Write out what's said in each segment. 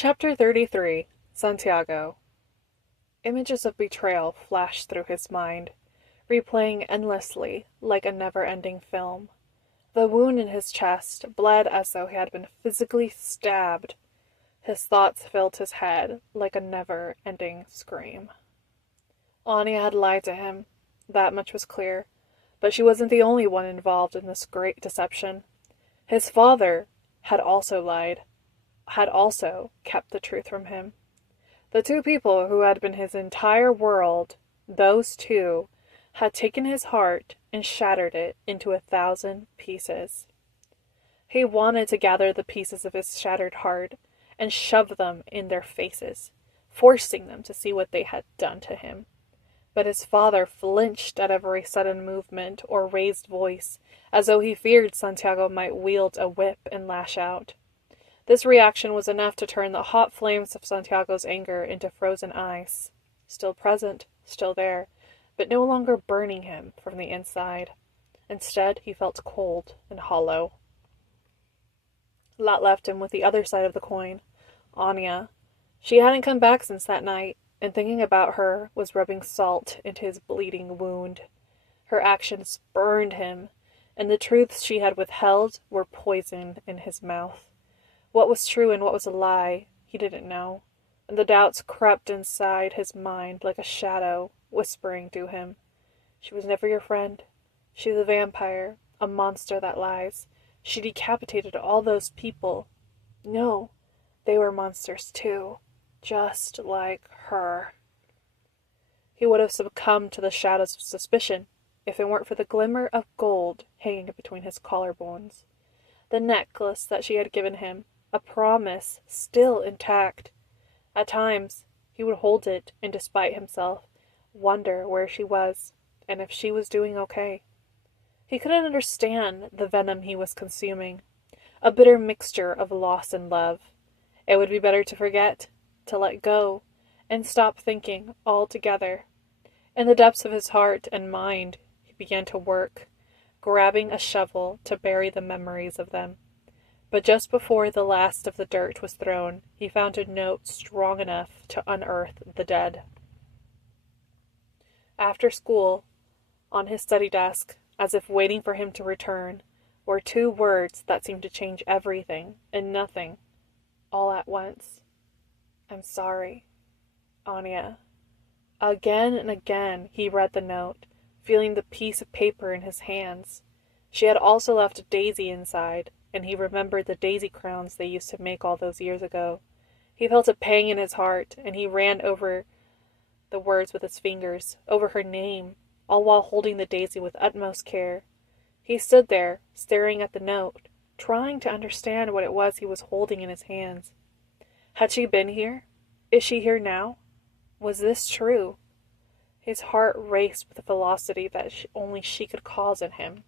Chapter 33 Santiago. Images of betrayal flashed through his mind, replaying endlessly like a never-ending film. The wound in his chest bled as though he had been physically stabbed. His thoughts filled his head like a never-ending scream. Anya had lied to him, that much was clear, but she wasn't the only one involved in this great deception. His father had also lied, had also kept the truth from him. The two people who had been his entire world, those two, had taken his heart and shattered it into 1,000 pieces. He wanted to gather the pieces of his shattered heart and shove them in their faces, forcing them to see what they had done to him. But his father flinched at every sudden movement or raised voice, as though he feared Santiago might wield a whip and lash out. This reaction was enough to turn the hot flames of Santiago's anger into frozen ice, still present, still there, but no longer burning him from the inside. Instead, he felt cold and hollow. That left him with the other side of the coin, Anya. She hadn't come back since that night, and thinking about her was rubbing salt into his bleeding wound. Her actions burned him, and the truths she had withheld were poison in his mouth. What was true and what was a lie, he didn't know, and the doubts crept inside his mind like a shadow, whispering to him. She was never your friend. She was a vampire, a monster that lies. She decapitated all those people. No, they were monsters too, just like her. He would have succumbed to the shadows of suspicion if it weren't for the glimmer of gold hanging between his collarbones. The necklace that she had given him, a promise still intact. At times, he would hold it and, despite himself, wonder where she was and if she was doing okay. He couldn't understand the venom he was consuming, a bitter mixture of loss and love. It would be better to forget, to let go, and stop thinking altogether. In the depths of his heart and mind, he began to work, grabbing a shovel to bury the memories of them. But just before the last of the dirt was thrown, he found a note strong enough to unearth the dead. After school, on his study desk, as if waiting for him to return, were 2 words that seemed to change everything and nothing, all at once. I'm sorry, Anya. Again and again he read the note, feeling the piece of paper in his hands. She had also left a daisy inside, and he remembered the daisy crowns they used to make all those years ago. He felt a pang in his heart, and he ran over the words with his fingers, over her name, all while holding the daisy with utmost care. He stood there, staring at the note, trying to understand what it was he was holding in his hands. Had she been here? Is she here now? Was this true? His heart raced with a velocity that only she could cause in him.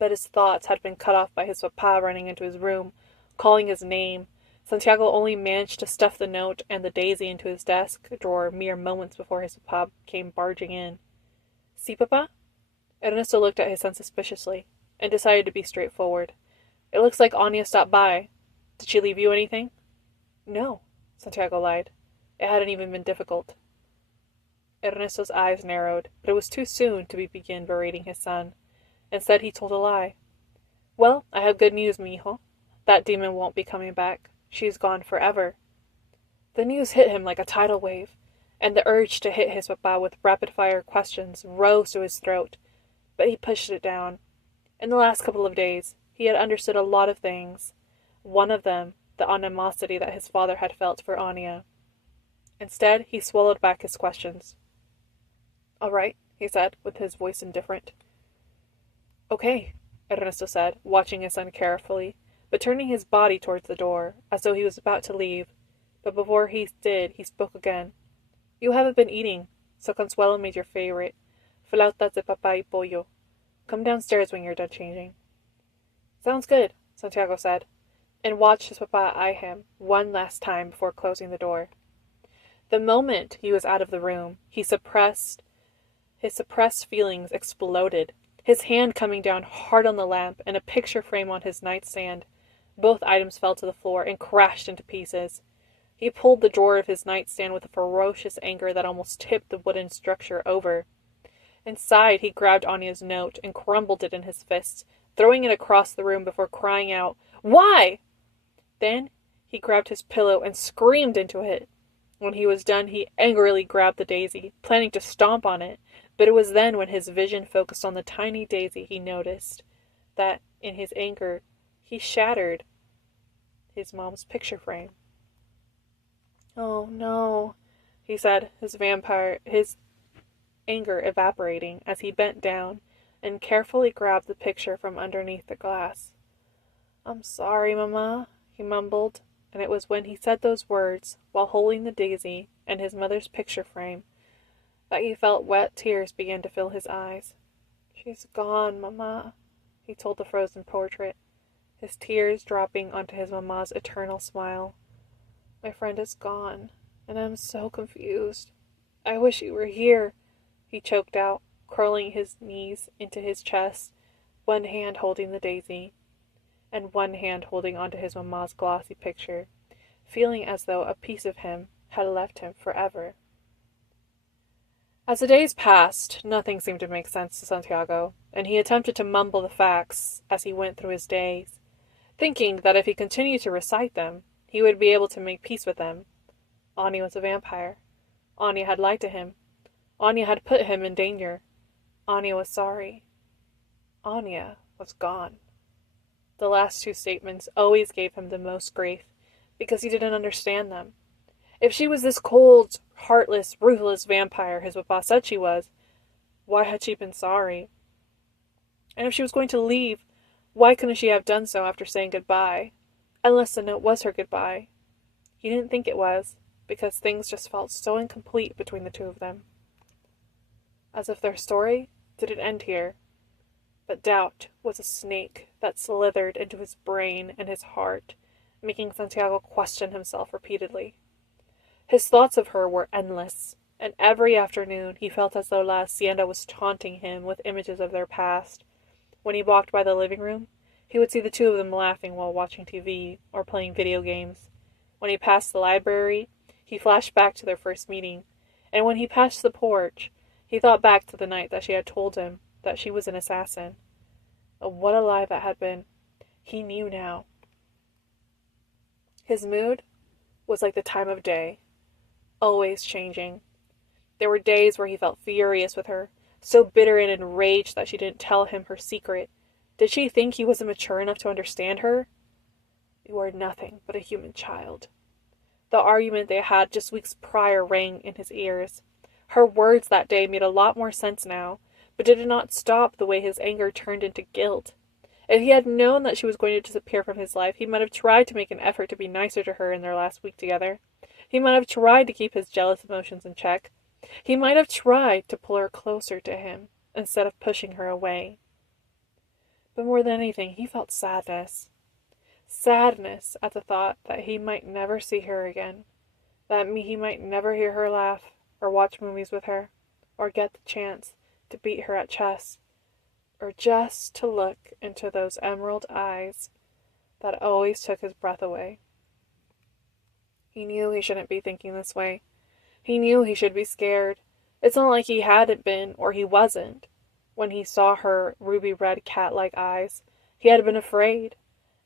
But his thoughts had been cut off by his papa running into his room, calling his name. Santiago only managed to stuff the note and the daisy into his desk drawer mere moments before his papa came barging in. Si, papa? Ernesto looked at his son suspiciously, and decided to be straightforward. It looks like Anya stopped by. Did she leave you anything? No, Santiago lied. It hadn't even been difficult. Ernesto's eyes narrowed, but it was too soon to begin berating his son. Instead, he told a lie. Well, I have good news, mijo. That demon won't be coming back. She's gone forever. The news hit him like a tidal wave, and the urge to hit his papa with rapid-fire questions rose to his throat, but he pushed it down. In the last couple of days, he had understood a lot of things. One of them, the animosity that his father had felt for Anya. Instead, he swallowed back his questions. All right, he said, with his voice indifferent. Okay, Ernesto said, watching his son carefully, but turning his body towards the door, as though he was about to leave. But before he did, he spoke again. You haven't been eating, so Consuelo made your favorite, flautas de papa y pollo. Come downstairs when you're done changing. Sounds good, Santiago said, and watched his papa eye him one last time before closing the door. The moment he was out of the room, his suppressed feelings exploded, his hand coming down hard on the lamp and a picture frame on his nightstand, Both items fell to the floor and crashed into pieces. He pulled the drawer of his nightstand with a ferocious anger that almost tipped the wooden structure over. Inside, he grabbed Anya's note and crumbled it in his fists, throwing it across the room before crying out, "Why?" Then he grabbed his pillow and screamed into it. When he was done, he angrily grabbed the daisy, planning to stomp on it, but it was then when his vision focused on the tiny daisy he noticed that, in his anger, he shattered his mom's picture frame. "Oh no," he said, his anger evaporating as he bent down and carefully grabbed the picture from underneath the glass. "I'm sorry, Mama," he mumbled, and it was when he said those words, while holding the daisy and his mother's picture frame, that he felt wet tears begin to fill his eyes. "She's gone, Mama," he told the frozen portrait, his tears dropping onto his Mama's eternal smile. "My friend is gone, and I'm so confused. I wish you were here," he choked out, curling his knees into his chest, one hand holding the daisy, and one hand holding onto his Mama's glossy picture, feeling as though a piece of him had left him forever. As the days passed, nothing seemed to make sense to Santiago, and he attempted to mumble the facts as he went through his days, thinking that if he continued to recite them, he would be able to make peace with them. Anya was a vampire. Anya had lied to him. Anya had put him in danger. Anya was sorry. Anya was gone. The last two statements always gave him the most grief, because he didn't understand them. If she was this cold, heartless, ruthless vampire his papa said she was, why had she been sorry? And if she was going to leave, why couldn't she have done so after saying goodbye? Unless the note was her goodbye. He didn't think it was, because things just felt so incomplete between the two of them. As if their story didn't end here. But doubt was a snake that slithered into his brain and his heart, making Santiago question himself repeatedly. His thoughts of her were endless, and every afternoon he felt as though La Hacienda was taunting him with images of their past. When he walked by the living room, he would see the two of them laughing while watching TV or playing video games. When he passed the library, he flashed back to their first meeting, and when he passed the porch, he thought back to the night that she had told him that she was an assassin. Oh, what a lie that had been. He knew now. His mood was like the time of day, always changing. There were days where he felt furious with her, so bitter and enraged that she didn't tell him her secret. Did she think he wasn't mature enough to understand her? "You are nothing but a human child." The argument they had just weeks prior rang in his ears. Her words that day made a lot more sense now, but did not stop the way his anger turned into guilt. If he had known that she was going to disappear from his life, he might have tried to make an effort to be nicer to her in their last week together. He might have tried to keep his jealous emotions in check. He might have tried to pull her closer to him, instead of pushing her away. But more than anything, he felt sadness. Sadness at the thought that he might never see her again, that he might never hear her laugh, or watch movies with her, or get the chance to beat her at chess, or just to look into those emerald eyes that always took his breath away. He knew he shouldn't be thinking this way. He knew he should be scared. It's not like he hadn't been, or he wasn't. When he saw her ruby-red cat-like eyes, he had been afraid.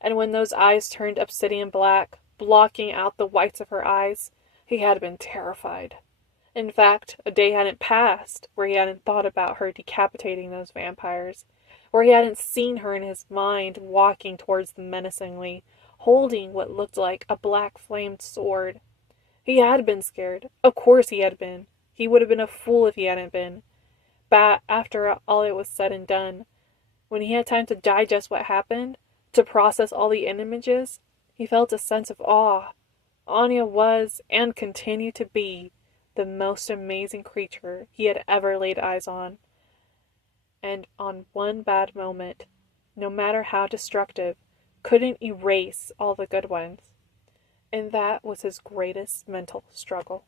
And when those eyes turned obsidian black, blocking out the whites of her eyes, he had been terrified. In fact, a day hadn't passed where he hadn't thought about her decapitating those vampires, where he hadn't seen her in his mind walking towards them menacingly, holding what looked like a black-flamed sword. He had been scared. Of course he had been. He would have been a fool if he hadn't been. But after all it was said and done, when he had time to digest what happened, to process all the images, he felt a sense of awe. Anya was, and continued to be, the most amazing creature he had ever laid eyes on. And on one bad moment, no matter how destructive, couldn't erase all the good ones. And that was his greatest mental struggle.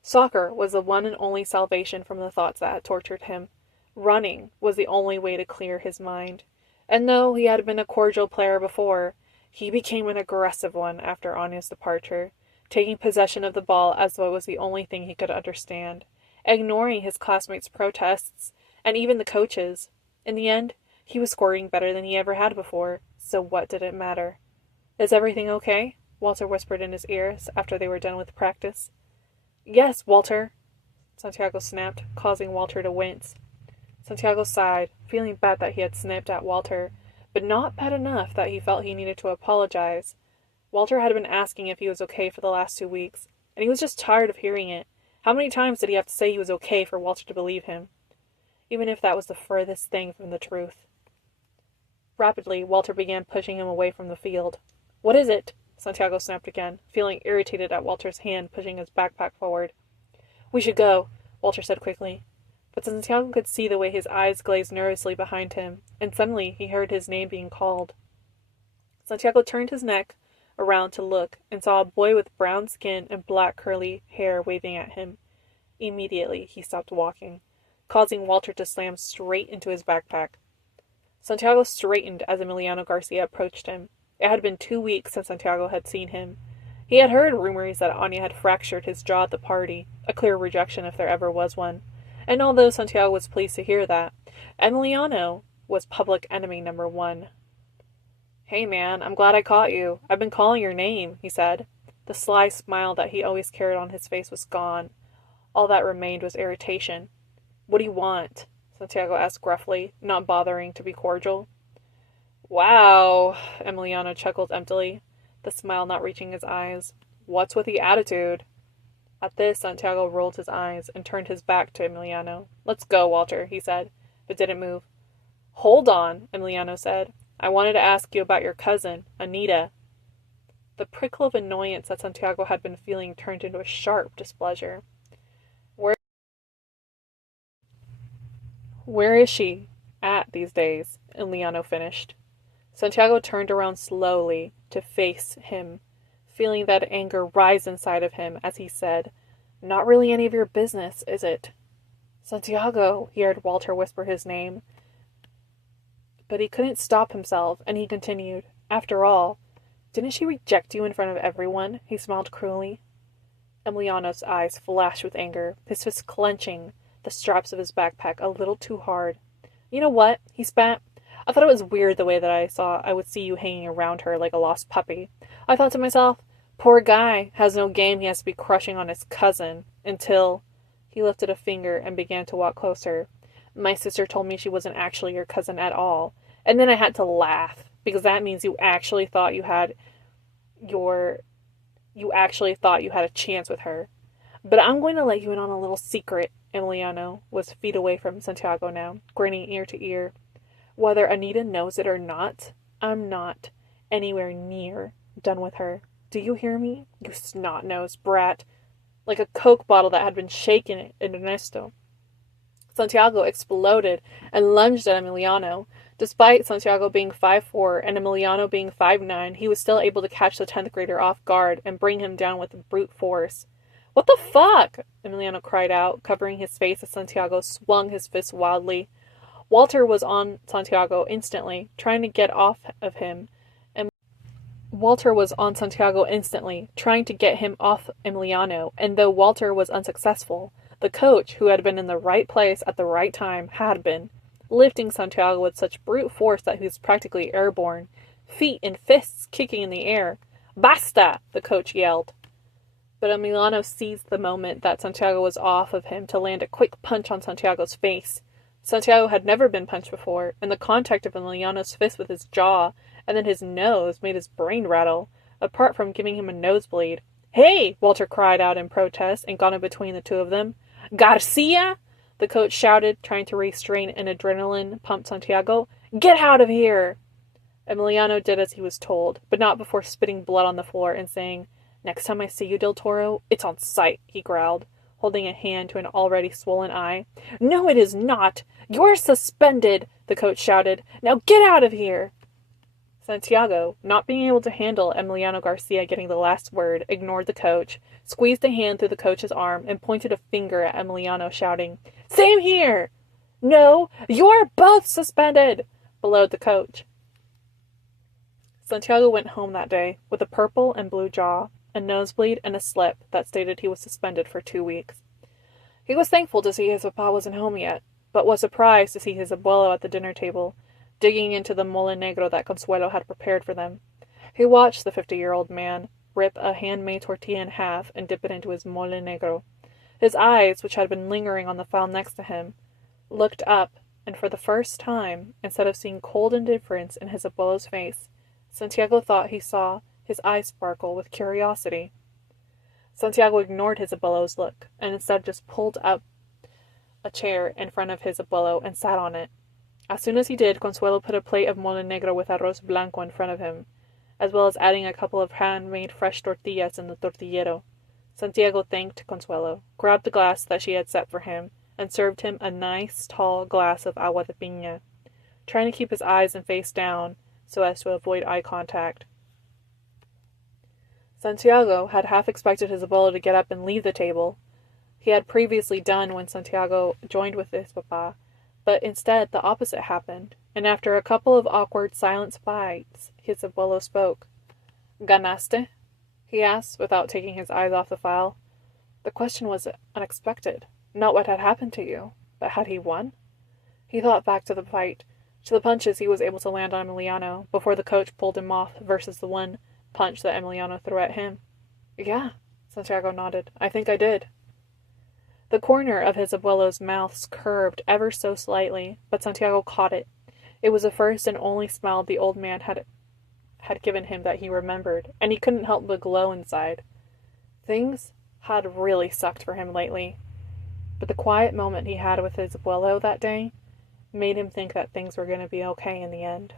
Soccer was the one and only salvation from the thoughts that had tortured him. Running was the only way to clear his mind. And though he had been a cordial player before, he became an aggressive one after Anya's departure, taking possession of the ball as though it was the only thing he could understand, ignoring his classmates' protests, and even the coaches. In the end, he was scoring better than he ever had before, so what did it matter? Is everything okay? Walter whispered in his ears after they were done with practice. Yes, Walter, Santiago snapped, causing Walter to wince. Santiago sighed, feeling bad that he had snipped at Walter, but not bad enough that he felt he needed to apologize. Walter had been asking if he was okay for the last 2 weeks, and he was just tired of hearing it. How many times did he have to say he was okay for Walter to believe him? Even if that was the furthest thing from the truth. Rapidly, Walter began pushing him away from the field. What is it? Santiago snapped again, feeling irritated at Walter's hand pushing his backpack forward. We should go, Walter said quickly. But Santiago could see the way his eyes glazed nervously behind him, and suddenly he heard his name being called. Santiago turned his neck around to look, and saw a boy with brown skin and black curly hair waving at him. Immediately, he stopped walking, causing Walter to slam straight into his backpack. Santiago straightened as Emiliano Garcia approached him. It had been 2 weeks since Santiago had seen him. He had heard rumors that Anya had fractured his jaw at the party, a clear rejection if there ever was one. And although Santiago was pleased to hear that, Emiliano was public enemy number 1. Hey man, I'm glad I caught you. I've been calling your name, he said. The sly smile that he always carried on his face was gone. All that remained was irritation. What do you want? Santiago asked gruffly, not bothering to be cordial. Wow, Emiliano chuckled emptily, the smile not reaching his eyes. What's with the attitude? At this, Santiago rolled his eyes and turned his back to Emiliano. Let's go, Walter, he said, but didn't move. Hold on, Emiliano said. I wanted to ask you about your cousin, Anita. The prickle of annoyance that Santiago had been feeling turned into a sharp displeasure. Where is she at these days? Emiliano finished. Santiago turned around slowly to face him, feeling that anger rise inside of him as he said, Not really any of your business, is it? Santiago, he heard Walter whisper his name. But he couldn't stop himself, and he continued, After all, didn't she reject you in front of everyone? He smiled cruelly. Emiliano's eyes flashed with anger, his fist clenching the straps of his backpack a little too hard. You know what? He spat. I thought it was weird the way that I would see you hanging around her like a lost puppy. I thought to myself, poor guy, has no game he has to be crushing on his cousin, until... He lifted a finger and began to walk closer. My sister told me she wasn't actually your cousin at all. And then I had to laugh, because that means you actually thought you had a chance with her. But I'm going to let you in on a little secret. Emiliano was feet away from Santiago now, grinning ear to ear. Whether Anita knows it or not, I'm not anywhere near done with her. Do you hear me, you snot-nosed brat? Like a Coke bottle that had been shaken in Ernesto. Santiago exploded and lunged at Emiliano. Despite Santiago being 5'4" and Emiliano being 5'9", he was still able to catch the 10th grader off guard and bring him down with brute force. What the fuck? Emiliano cried out, covering his face as Santiago swung his fist wildly. Walter was on Santiago instantly, trying to get him off Emiliano, and though Walter was unsuccessful, the coach, who had been in the right place at the right time, had been, lifting Santiago with such brute force that he was practically airborne, feet and fists kicking in the air. Basta! The coach yelled. But Emiliano seized the moment that Santiago was off of him to land a quick punch on Santiago's face. Santiago had never been punched before, and the contact of Emiliano's fist with his jaw and then his nose made his brain rattle, apart from giving him a nosebleed. Hey! Walter cried out in protest and got in between the two of them. Garcia! The coach shouted, trying to restrain an adrenaline-pumped Santiago. Get out of here! Emiliano did as he was told, but not before spitting blood on the floor and saying, Next time I see you, Del Toro, it's on sight, he growled, holding a hand to an already swollen eye. No, it is not! You're suspended! The coach shouted. Now get out of here! Santiago, not being able to handle Emiliano Garcia getting the last word, ignored the coach, squeezed a hand through the coach's arm, and pointed a finger at Emiliano, shouting, Same here! No, you're both suspended! bellowed the coach. Santiago went home that day with a purple and blue jaw, a nosebleed, and a slip that stated he was suspended for 2 weeks. He was thankful to see his papa wasn't home yet, but was surprised to see his abuelo at the dinner table, digging into the mole negro that Consuelo had prepared for them. He watched the 50-year-old man rip a handmade tortilla in half and dip it into his mole negro. His eyes, which had been lingering on the file next to him, looked up, and for the first time, instead of seeing cold indifference in his abuelo's face, Santiago thought he saw his eyes sparkle with curiosity. Santiago ignored his abuelo's look, and instead just pulled up a chair in front of his abuelo and sat on it. As soon as he did, Consuelo put a plate of mole negro with arroz blanco in front of him, as well as adding a couple of handmade fresh tortillas in the tortillero. Santiago thanked Consuelo, grabbed the glass that she had set for him, and served him a nice, tall glass of agua de piña, trying to keep his eyes and face down so as to avoid eye contact. Santiago had half expected his abuelo to get up and leave the table. He had previously done when Santiago joined with his papa, but instead the opposite happened, and after a couple of awkward silent bites, his abuelo spoke. "Ganaste?" he asked, without taking his eyes off the file. The question was unexpected. Not what had happened to you, but had he won? He thought back to the fight, to the punches he was able to land on Emiliano before the coach pulled him off versus the one punch that Emiliano threw at him. "Yeah," Santiago nodded. "I think I did." The corner of his abuelo's mouth curved ever so slightly, but Santiago caught it. It was the first and only smile the old man had given him that he remembered, and he couldn't help but glow inside. Things had really sucked for him lately, but the quiet moment he had with his abuelo that day made him think that things were going to be okay in the end.